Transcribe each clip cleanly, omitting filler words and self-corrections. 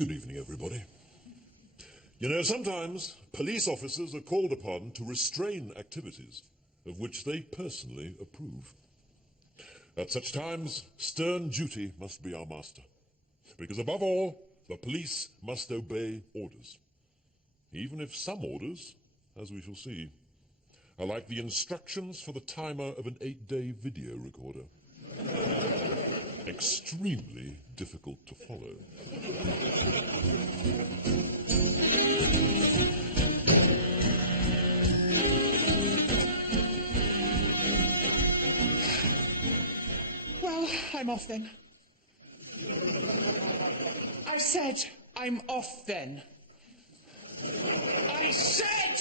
Good evening, everybody. You know, sometimes police officers are called upon to restrain activities of which they personally approve. At such times, stern duty must be our master, because above all, the police must obey orders, even if some orders, as we shall see, are like the instructions for the timer of an 8-day video recorder. Extremely difficult to follow. Well, I'm off then. I said I'm off then. I said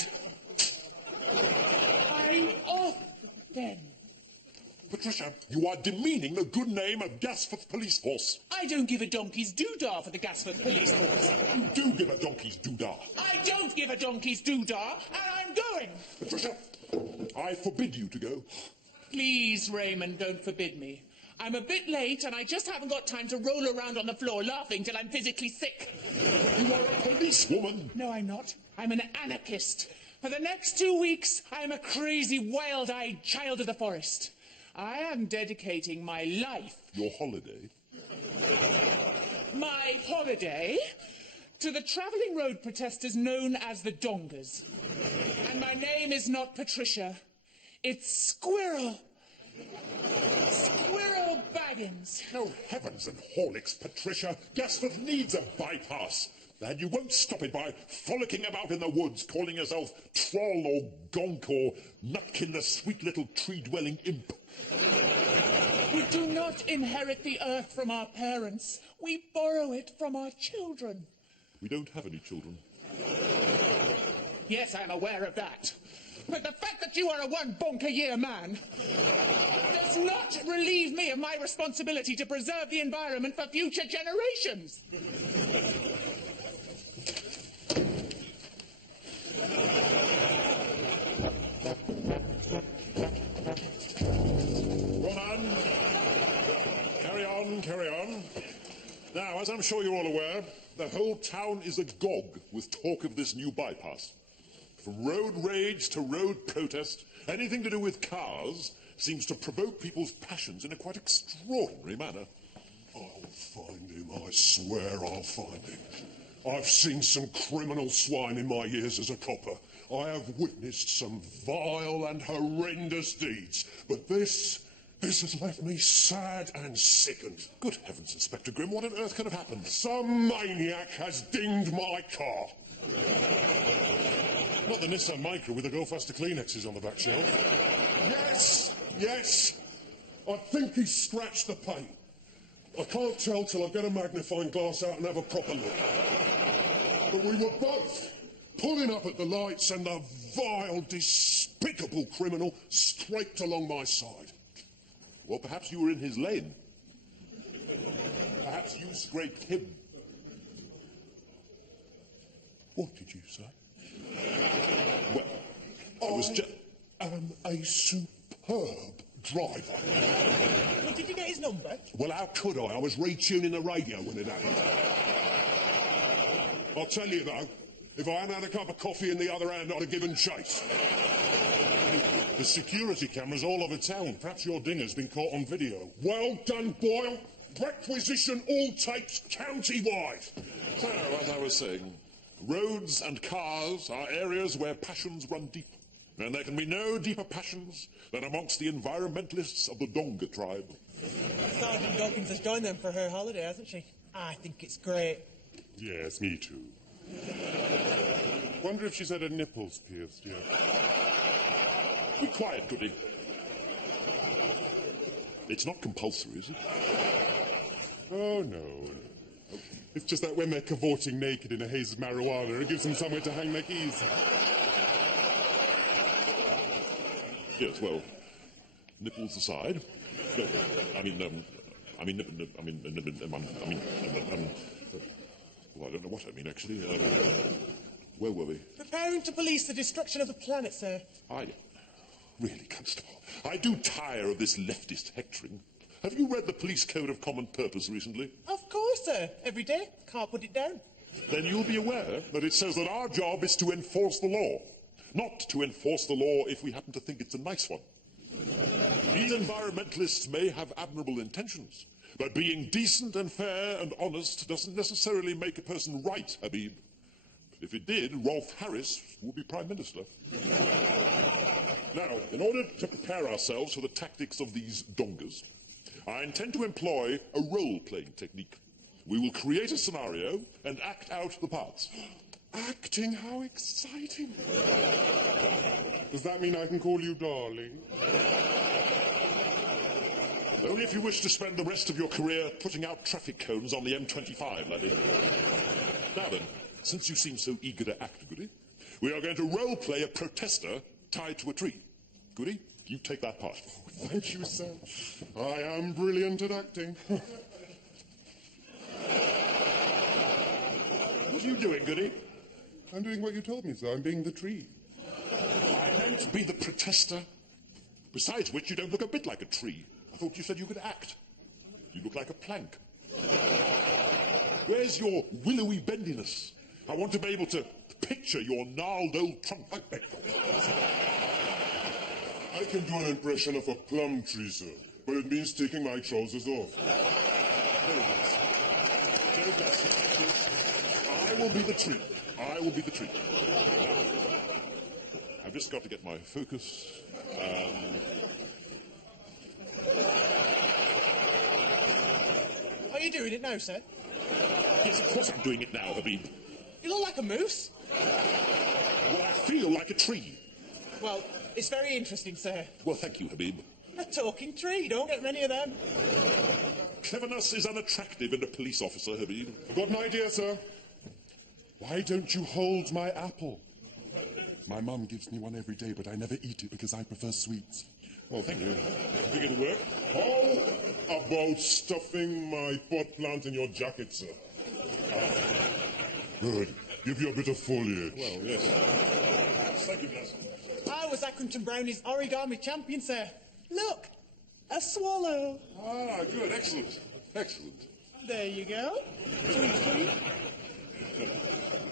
I'm off then. Patricia, you are demeaning the good name of Gasforth Police Force. I don't give a donkey's doodah for the Gasforth Police Force. You do give a donkey's doodah. I don't give a donkey's doodah, and I'm going. Patricia, I forbid you to go. Please, Raymond, don't forbid me. I'm a bit late, and I just haven't got time to roll around on the floor laughing till I'm physically sick. You are a policewoman. No, I'm not. I'm an anarchist. For the next 2 weeks, I'm a crazy, wild-eyed child of the forest. I am dedicating my life... Your holiday? My holiday to the travelling road protesters known as the Dongers. And my name is not Patricia. It's Squirrel. Squirrel Baggins. No heavens and horlicks, Patricia. Gasforth needs a bypass. And you won't stop it by frolicking about in the woods, calling yourself Troll or Gonk or Nutkin, the sweet little tree-dwelling imp. We do not inherit the earth from our parents. We borrow it from our children. We don't have any children. Yes, I'm aware of that. But the fact that you are a one-bonk-a-year man does not relieve me of my responsibility to preserve the environment for future generations. Carry on. Now, as I'm sure you're all aware, the whole town is agog with talk of this new bypass. From road rage to road protest, anything to do with cars seems to provoke people's passions in a quite extraordinary manner. I'll find him, I swear I'll find him. I've seen some criminal swine in my years as a copper. I have witnessed some vile and horrendous deeds, but this has left me sad and sickened. Good heavens, Inspector Grimm, what on earth could have happened? Some maniac has dinged my car. Not the Nissan Micra with the Go Faster Kleenexes on the back shelf. Yes. I think he scratched the paint. I can't tell till I get a magnifying glass out and have a proper look. But we were both pulling up at the lights and the vile, despicable criminal scraped along my side. Well, perhaps you were in his lane. Perhaps you scraped him. What did you say? Well, it was just... I am a superb driver. Well, did you get his number? Well, how could I? I was retuning the radio when it happened. I'll tell you, though, if I hadn't had a cup of coffee in the other hand, I'd have given chase. The security cameras all over town. Perhaps your dinger's been caught on video. Well done, Boyle. Requisition all tapes county-wide. So, as I was saying, roads and cars are areas where passions run deep. And there can be no deeper passions than amongst the environmentalists of the Donga tribe. Sergeant Dawkins has joined them for her holiday, hasn't she? I think it's great. Yes, me too. Wonder if she's had her nipples pierced yet. Be quiet, Goody. It's not compulsory, is it? Oh, no. It's just that when they're cavorting naked in a haze of marijuana, it gives them somewhere to hang their keys. Yes, well, nipples aside. No, well, I don't know what I mean, actually. Where were we? Preparing to police the destruction of the planet, sir. Really, Constable, I do tire of this leftist hectoring. Have you read the Police Code of Common Purpose recently? Of course course, sir. Every day. Can't put it down. Then you'll be aware that it says that our job is to enforce the law, not to enforce the law if we happen to think it's a nice one. These environmentalists may have admirable intentions, but being decent and fair and honest doesn't necessarily make a person right, Habib. If it did, Rolf Harris would be Prime Minister. Now, in order to prepare ourselves for the tactics of these dongas, I intend to employ a role-playing technique. We will create a scenario and act out the parts. Acting? How exciting. Does that mean I can call you darling? Only if you wish to spend the rest of your career putting out traffic cones on the M25, laddie. Now then, since you seem so eager to act, Goody, we are going to role-play a protester tied to a tree. Goody, you take that part. Oh, thank you, sir. I am brilliant at acting. What are you doing, Goody? I'm doing what you told me, sir. I'm being the tree. I meant to be the protester. Besides which, you don't look a bit like a tree. I thought you said you could act. You look like a plank. Where's your willowy bendiness? I want to be able to picture your gnarled old trunk. I beg your pardon. I can do an impression of a plum tree, sir, but it means taking my trousers off. I will be the tree. I will be the tree. I've just got to get my focus. Are you doing it now, sir? Yes, of course I'm doing it now, Habib. You look like a moose. Well, I feel like a tree. Well, it's very interesting, sir. Well, thank you, Habib. A talking tree. Don't get many of them. Cleverness is unattractive in a police officer, Habib. I've got an idea, sir. Why don't you hold my apple? My mum gives me one every day, but I never eat it because I prefer sweets. Well, thank you. I think it'll work. How about stuffing my pot plant in your jacket, sir? Good. Give you a bit of foliage. Well, yes. Thank you, Bless. I was Accrington Brownie's origami champion, sir. Look, a swallow. Ah, good. Excellent. Excellent. There you go. Tweet, tweet.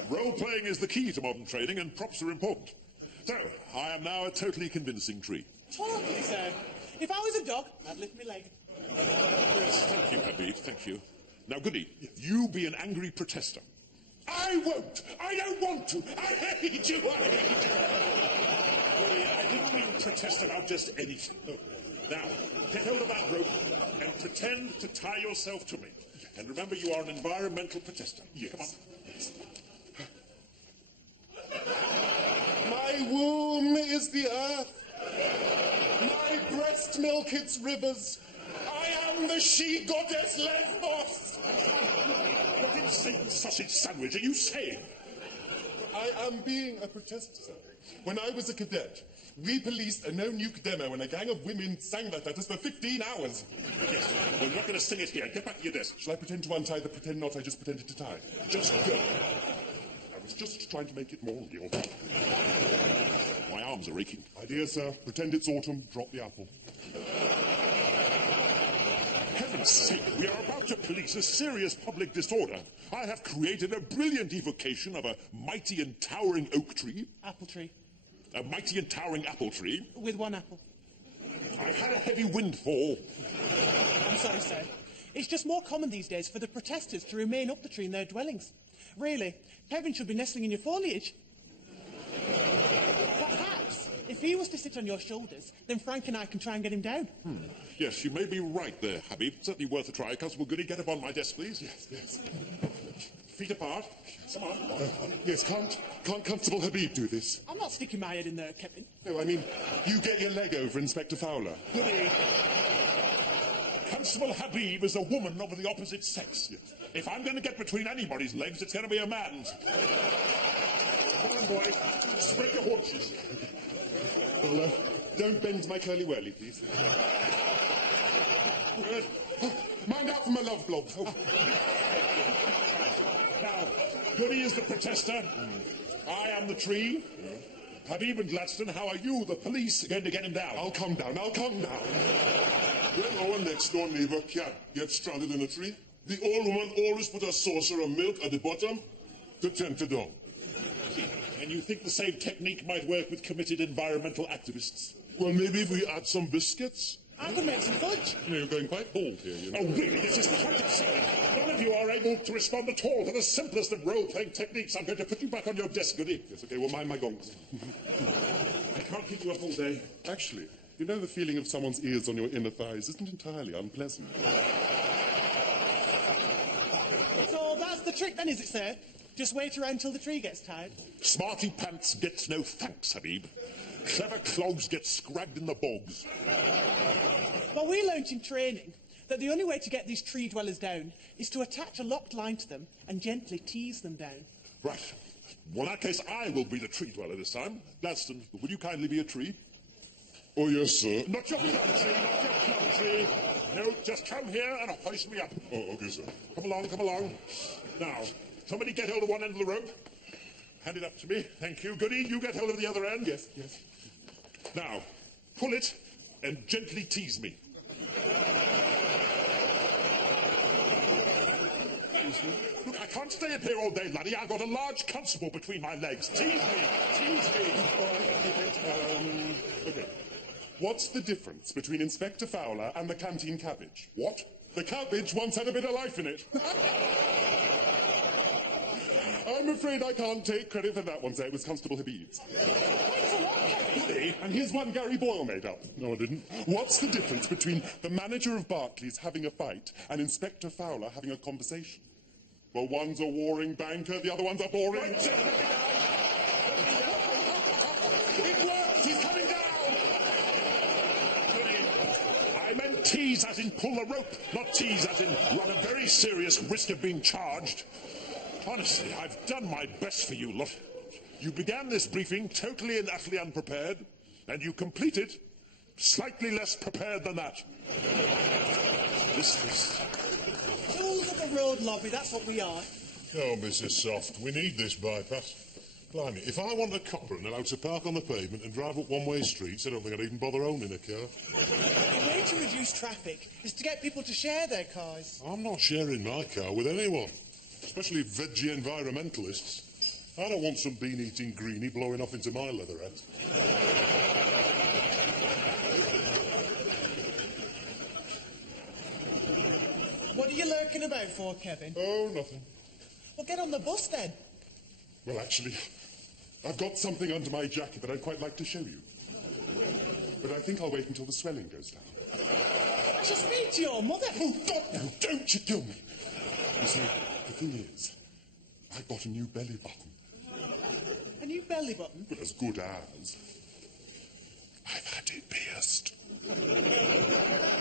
Role-playing is the key to modern training, and props are important. So, I am now a totally convincing tree. Totally, sir. If I was a dog, I'd lift my leg. Yes, thank you, Habib. Thank you. Now, Goody, you be an angry protester. I won't! I don't want to! I hate you! I hate you! Goody, I didn't mean protest about just anything. Now, get hold of that rope and pretend to tie yourself to me. And remember, you are an environmental protester. Yes. Come on. My womb is the earth. My breast milk its rivers. I am the she-goddess Lesbos. What in Satan's sausage sandwich are you saying? I am being a protester, sir. When I was a cadet, we policed a no-nuke demo and a gang of women sang that at us for 15 hours. Yes, we're not going to sing it here. Get back to your desk. Shall I pretend to untie the pretend knot I just pretended to tie? Just go. I was just trying to make it more real. My arms are aching. Idea, sir. Pretend it's autumn. Drop the apple. Heaven's sake, we are about to police a serious public disorder. I have created a brilliant evocation of a mighty and towering oak tree, Apple tree. a mighty and towering apple tree. With one apple. I've had a heavy windfall. I'm sorry, sir. It's just more common these days for the protesters to remain up the tree in their dwellings. Really, Kevin should be nestling in your foliage. Perhaps, if he was to sit on your shoulders, then Frank and I can try and get him down. Yes, you may be right there, Habib. Certainly worth a try. Constable Goody, get up on my desk, please. Yes. Feet apart. Come on. Yes, can't Constable Habib do this? I'm not sticking my head in there, Kevin. No, I mean, you get your leg over Inspector Fowler. Goody. Constable Habib is a woman of the opposite sex. Yes. If I'm going to get between anybody's legs, it's going to be a man's. Come on, boy. Spread your haunches. Well, don't bend my curly whirly, please. Good. Oh, mind out for my love blob. Oh. Now, Goody is the protester. I am the tree. Habib and Gladstone, how are you, the police, going to get him down? I'll calm down. When our next door neighbor cat gets stranded in a tree, The old woman always put a saucer of milk at the bottom to tempt it on. And you think the same technique might work with committed environmental activists? Well, maybe if we add some biscuits. I could make some fudge. You know, you're going quite bold here, you know. Oh, really? This is quite absurd. None of you are able to respond at all to the simplest of role-playing techniques. I'm going to put you back on your desk, goody. Yes, okay, well, mind my gongs. I can't keep you up all day. Actually, you know the feeling of someone's ears on your inner thighs isn't entirely unpleasant. So that's the trick then, is it, sir? Just wait around till the tree gets tired? Smarty pants gets no thanks, Habib. Clever clogs get scragged in the bogs. Well, we learnt in training that the only way to get these tree dwellers down is to attach a locked line to them and gently tease them down. Right. Well, in that case, I will be the tree dweller this time. Gladstone, will you kindly be a tree? Oh, yes, sir. Not your plum tree, not your plum tree. No, just come here and hoist me up. Oh, okay, sir. Come along, come along. Now, somebody get hold of one end of the rope. Hand it up to me. Thank you. Goody, you get hold of the other end. Yes, yes. Now, pull it and gently tease me. Look, I can't stay up here all day, laddie. I've got a large constable between my legs. Tease me, tease me. All right, keep it. Okay. What's the difference between Inspector Fowler and the canteen cabbage? What? The cabbage once had a bit of life in it. I'm afraid I can't take credit for that one, sir. It was Constable Habib's. And here's one Gary Boyle made up. No, I didn't. What's the difference between the manager of Barclays having a fight and Inspector Fowler having a conversation? Well, one's a warring banker, the other one's a boring... It worked! He's coming down! Goody. I meant tease as in pull the rope, not tease as in run a very serious risk of being charged. Honestly, I've done my best for you lot. You began this briefing totally and utterly unprepared, and you completed slightly less prepared than that. This... Fools of the road lobby, that's what we are. Oh, Mrs. Soft, we need this bypass. Blimey, if I want a copper and allowed to park on the pavement and drive up one-way streets, I don't think I'd even bother owning a car. The way to reduce traffic is to get people to share their cars. I'm not sharing my car with anyone, especially veggie environmentalists. I don't want some bean-eating greenie blowing off into my leatherette. What are you lurking about for, Kevin? Oh, nothing. Well, get on the bus then. Well, actually, I've got something under my jacket that I'd quite like to show you. But I think I'll wait until the swelling goes down. I shall speak to your mother. Oh, God, no, don't you kill me. You see, the thing is, I got a new belly button. A new belly button? But as good as. I've had it pierced.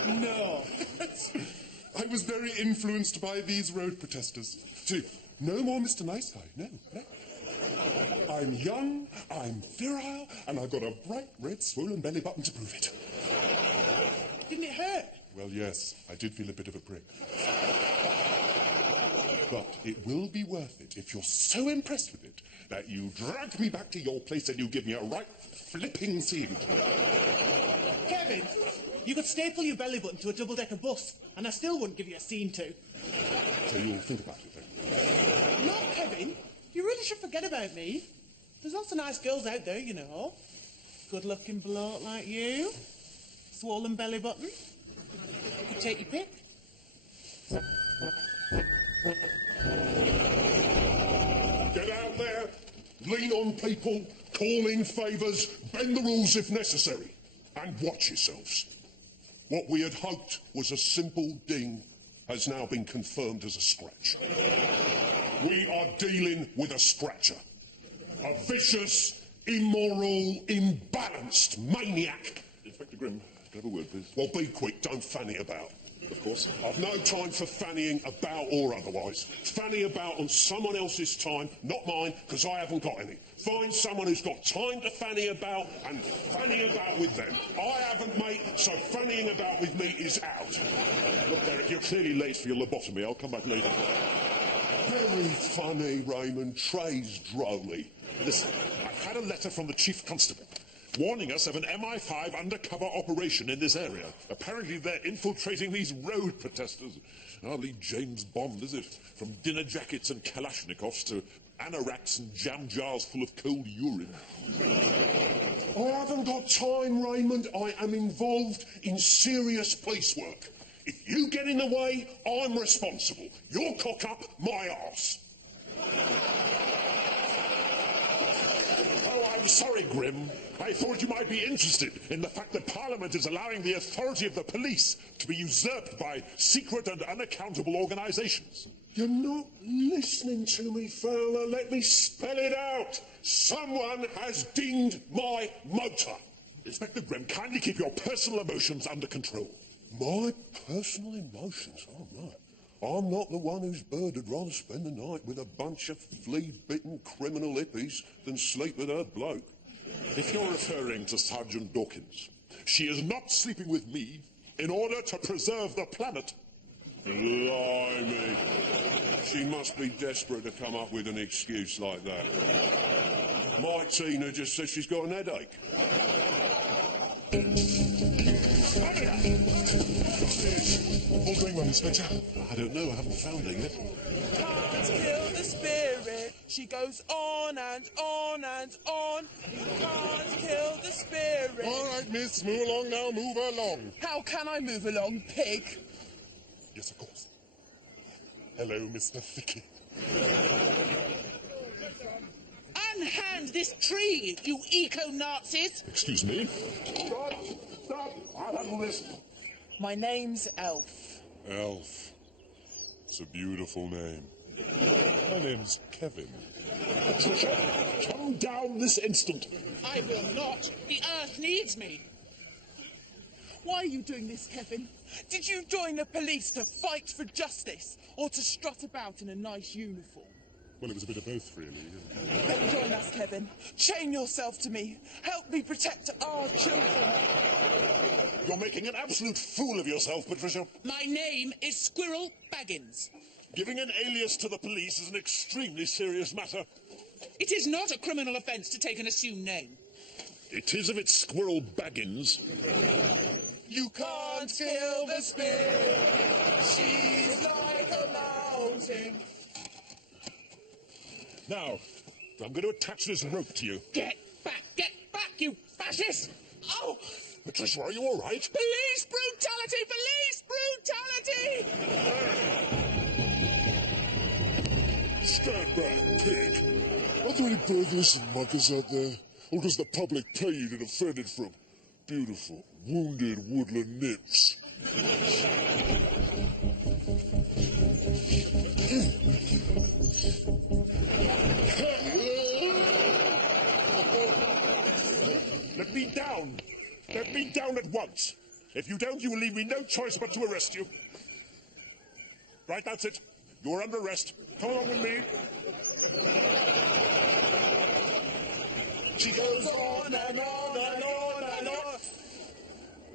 No. I was very influenced by these road protesters. See, no more Mr. Nice Guy, no. I'm young, I'm virile, and I've got a bright red swollen belly button to prove it. Didn't it hurt? Well, yes, I did feel a bit of a prick. But it will be worth it if you're so impressed with it that you drag me back to your place and you give me a right flipping scene. Kevin, you could staple your belly button to a double-decker bus, and I still wouldn't give you a scene to. So you'll think about it then. No, Kevin, you really should forget about me. There's lots of nice girls out there, you know. Good-looking bloke like you. Swollen belly button. You could take your pick. Get out there, lean on people, call in favours, bend the rules if necessary, and watch yourselves. What we had hoped was a simple ding has now been confirmed as a scratch. We are dealing with a scratcher. A vicious, immoral, imbalanced maniac. Inspector Grimm, can I have a word, please? Well, be quick, don't fanny about. Of course. I've no time for fannying about or otherwise. Fanny about on someone else's time, not mine, because I haven't got any. Find someone who's got time to fanny about and fanny about with them. I haven't, mate, so fannying about with me is out. Look, Derek, you're clearly late for your lobotomy. I'll come back later. Very funny, Raymond. Trey's drolly. Listen, I've had a letter from the Chief Constable. warning us of an MI5 undercover operation in this area. Apparently they're infiltrating these road protesters. Hardly James Bond, is it? From dinner jackets and Kalashnikovs to anoraks and jam jars full of cold urine. I haven't got time, Raymond. I am involved in serious police work. If you get in the way, I'm responsible. Your cock up, my arse. Oh, I'm sorry, Grim. I thought you might be interested in the fact that Parliament is allowing the authority of the police to be usurped by secret and unaccountable organisations. You're not listening to me, fella. Let me spell it out. Someone has dinged my motor. Inspector Grim, kindly keep your personal emotions under control. My personal emotions? Oh, no. I'm not the one whose bird would rather spend the night with a bunch of flea-bitten criminal hippies than sleep with her bloke. If you're referring to Sergeant Dawkins, she is not sleeping with me in order to preserve the planet. Blimey. She must be desperate to come up with an excuse like that. My Tina just says she's got an headache. What's going on, Inspector? I don't know. I haven't found her yet. Can't kill the spirit. She goes on and on and on. You can't kill the spirit. All right, miss, move along now, move along. How can I move along, pig? Yes, of course. Hello, Mr. Thicky. Unhand this tree, you eco-Nazis! Excuse me? Stop! I'll handle this. My name's Elf. Elf. It's a beautiful name. My name's Kevin. Patricia, come down this instant. I will not. The Earth needs me. Why are you doing this, Kevin? Did you join the police to fight for justice or to strut about in a nice uniform? Well, it was a bit of both, really. Then join us, Kevin. Chain yourself to me. Help me protect our children. You're making an absolute fool of yourself, Patricia. My name is Squirrel Baggins. Giving an alias to the police is an extremely serious matter. It is not a criminal offence to take an assumed name. It is if it's Squirrel Baggins. You can't kill the spirit. She's like a mountain. Now, I'm going to attach this rope to you. Get back, you fascist! Oh! Patricia, are you all right? Police brutality! Police brutality! Stand back, pig. Are there any burglars and muggers out there? Or does the public pay you to defend it from beautiful, wounded woodland nymphs? Let me down! Let me down at once! If you don't, you will leave me no choice but to arrest you. Right, that's it. You're under arrest. Come along with me. She goes on and on and on and on.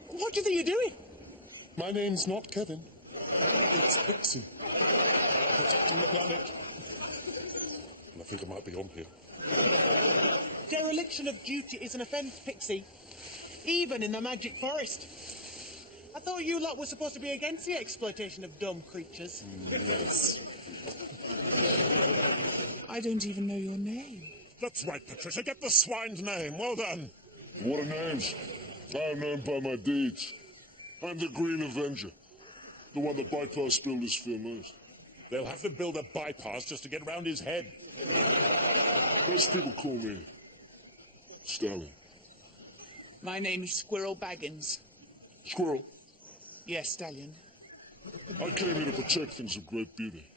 What do you think you're doing? My name's not Kevin. It's Pixie. Protecting the planet. And I think I might be on here. Dereliction of duty is an offence, Pixie. Even in the Magic Forest. I thought you lot were supposed to be against the exploitation of dumb creatures. Yes. I don't even know your name. That's right, Patricia. Get the swine's name. Well done. What are names? I am known by my deeds. I'm the Green Avenger. The one the bypass builders fear most. They'll have to build a bypass just to get around his head. Most people call me Stallion. My name's Squirrel Baggins. Squirrel. Yes, Stallion. I came here to protect things of great beauty.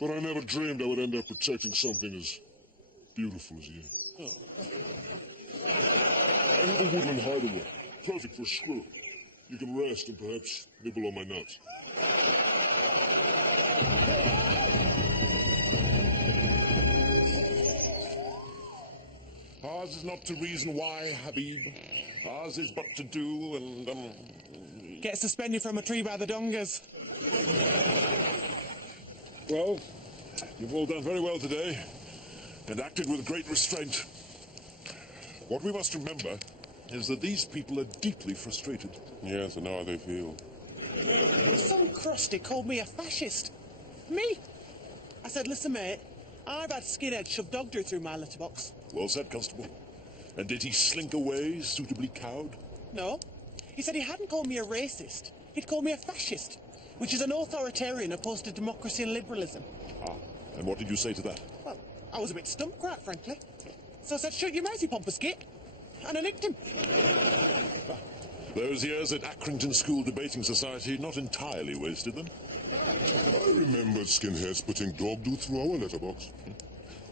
But I never dreamed I would end up protecting something as beautiful as you. I have a woodland hideaway. Perfect for a squirrel. You can rest and perhaps nibble on my nuts. Ours is not to reason why, Habib. Ours is but to do and, Get suspended from a tree by the dongas. Well, you've all done very well today and acted with great restraint. What we must remember is that these people are deeply frustrated. Yes, I know how they feel. Some crusty called me a fascist. Me? I said, listen, mate, I've had skinheads shove dog dew through my letterbox. Well said, Constable. And did he slink away, suitably cowed? No. He said he hadn't called me a racist. He'd called me a fascist, which is an authoritarian opposed to democracy and liberalism. Ah, and what did you say to that? Well, I was a bit stumped, quite frankly. So I said, shut your mouth, you pompous git. And I nicked him. Those years at Accrington School Debating Society not entirely wasted them. I remembered skinheads putting dog dew through our letterbox.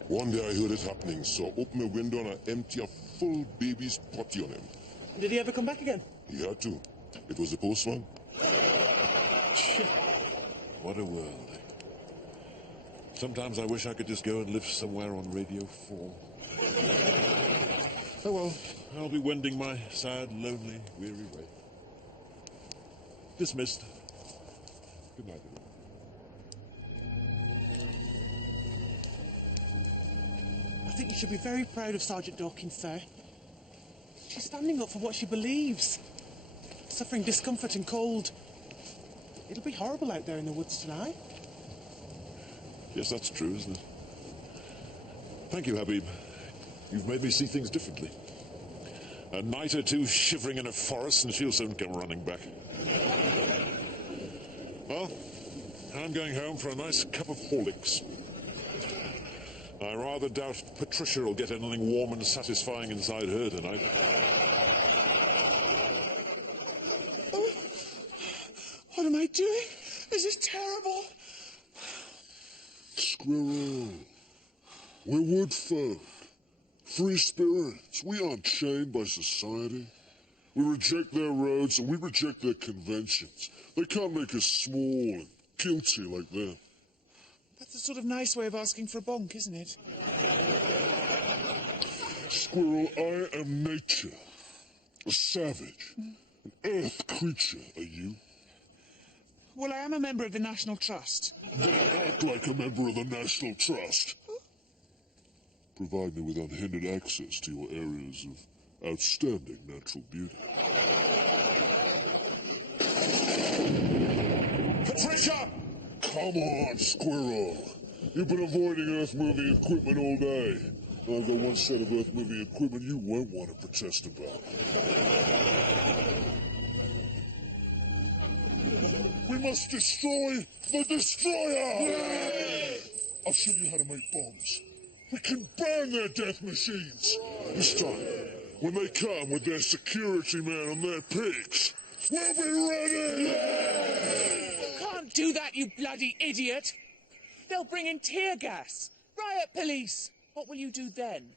One day I heard it happening, so I opened my window and I emptied a full baby's potty on him. Did he ever come back again? He had to. It was the postman. What a world. Sometimes I wish I could just go and live somewhere on Radio 4. Oh well, I'll be wending my sad, lonely, weary way. Dismissed. Good night, everyone. I think you should be very proud of Sergeant Dawkins, sir. She's standing up for what she believes. Suffering discomfort and cold. It'll be horrible out there in the woods tonight. Yes, that's true, isn't it? Thank you, Habib. You've made me see things differently. A night or two shivering in a forest and she'll soon come running back. Well, I'm going home for a nice cup of Horlicks. I rather doubt Patricia will get anything warm and satisfying inside her tonight. Oh, what am I doing? This is terrible. Squirrel. We're wood folk. Free spirits. We aren't chained by society. We reject their roads and we reject their conventions. They can't make us small and guilty like them. That's a sort of nice way of asking for a bonk, isn't it? Squirrel, I am nature. A savage. An earth creature, are you? Well, I am a member of the National Trust. Act like a member of the National Trust. Provide me with unhindered access to your areas of outstanding natural beauty. Patricia! Come on, Squirrel. You've been avoiding earth-moving equipment all day. I've got one set of earth-moving equipment you won't want to protest about. We must destroy the Destroyer! Yeah! I'll show you how to make bombs. We can burn their death machines. This time, when they come with their security men and their pigs, we'll be ready! You can't do that, you bloody idiot. They'll bring in tear gas. Riot police. What will you do then?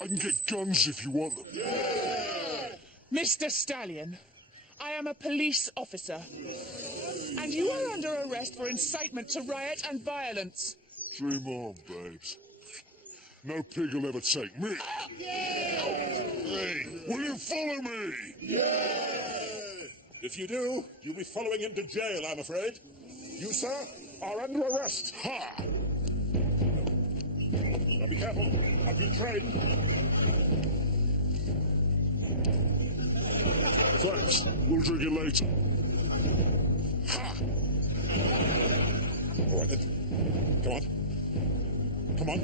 I can get guns if you want them. Mr. Stallion, I am a police officer. And you are under arrest for incitement to riot and violence. Dream on, babes. No pig will ever take me. Hey, will you follow me? If you do, you'll be following him to jail, I'm afraid. You, sir, are under arrest. Ha! Now be careful. I've been trained. Thanks. We'll drink it later. Ha! All right, then. Come on. Come on.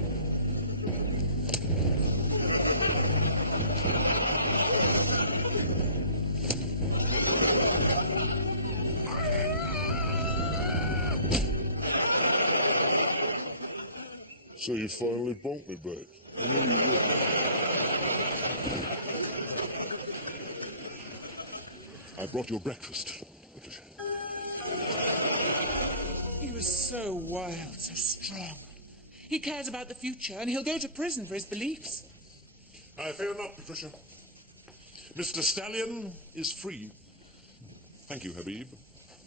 So you finally bonked me, babe. I knew you would. I brought your breakfast, Patricia. He was so wild, so strong. He cares about the future, and he'll go to prison for his beliefs. I fear not, Patricia. Mr. Stallion is free. Thank you, Habib.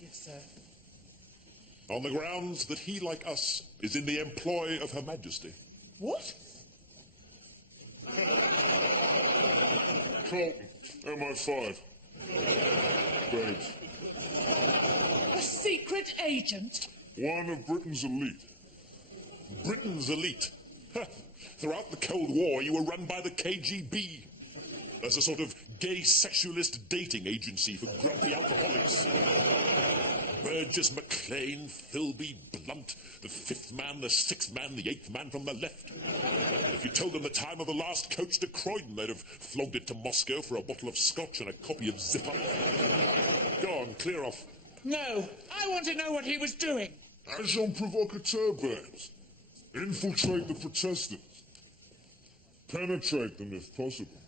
Yes, sir. On the grounds that he, like us, is in the employ of Her Majesty. What? Colton, MI5. Babes, A secret agent? one of Britain's elite. Britain's elite. Throughout the Cold War, you were run by the KGB. as a sort of gay sexualist dating agency for grumpy alcoholics. Burgess, McLean, Philby, Blunt, the fifth man, the sixth man, the eighth man from the left. If you told them the time of the last coach to Croydon, they'd have flogged it to Moscow for a bottle of scotch and a copy of Zipper. Go on, clear off. No, I want to know what he was doing. Agent provocateur, babes. Infiltrate the protestants. Penetrate them if possible.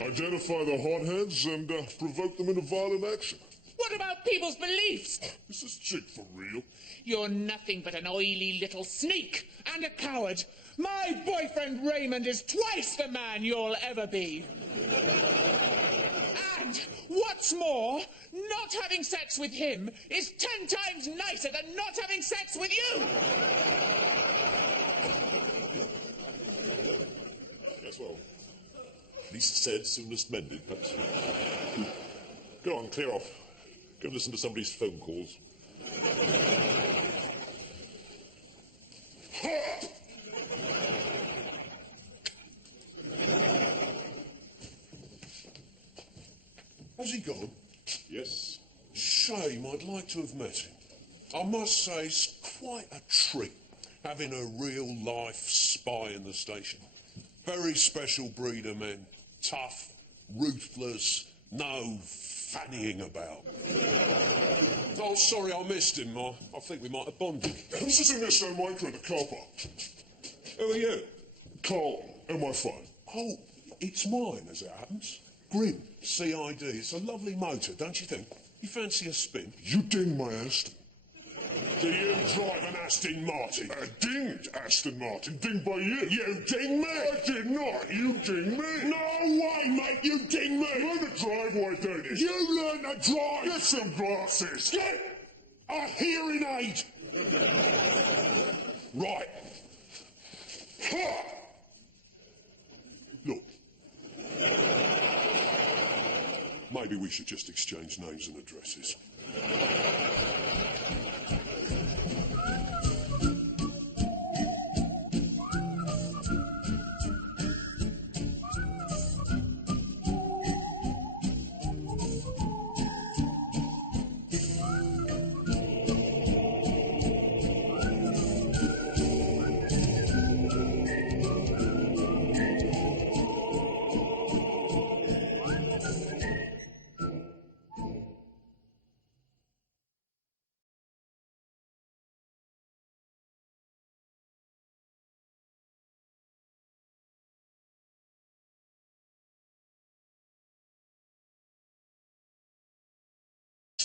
Identify the hotheads and provoke them into violent action. What about people's beliefs? Is this chick for real? You're nothing but an oily little sneak and a coward. My boyfriend Raymond is twice the man you'll ever be. And what's more, not having sex with him is 10 times nicer than not having sex with you. Yes, well, least said, soonest mended, perhaps. Go on, clear off. Go listen to somebody's phone calls. Has he gone? Yes. Shame, I'd like to have met him. I must say, it's quite a treat having a real-life spy in the station. Very special breed of men. Tough, ruthless, no fannying about. Oh, sorry, I missed him. I think we might have bonded. Who's sitting there so micro in the car park? Who are you? Carl, MI5. Oh, it's mine, as it happens. Grim, CID. It's a lovely motor, don't you think? You fancy a spin? You ding my Aston. Do you drive an Aston Martin? Dinged Aston Martin. Dinged by you. You ding me? I did not. You ding me. No way, mate, you ding me! Learn to drive, why don't you? You learn to drive! Get some glasses. Get a hearing aid! Right. Ha! Look. Maybe we should just exchange names and addresses.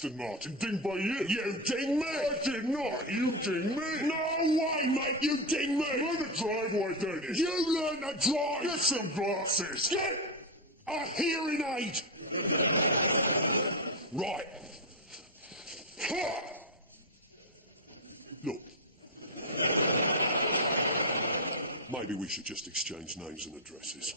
Aston Martin. Dinged by you. You ding me? I did not. You ding me. No way, mate, you ding me! Learn to drive, why don't you? You learn to drive! Get some glasses. Get a hearing aid! Right. Ha! Look. Maybe we should just exchange names and addresses.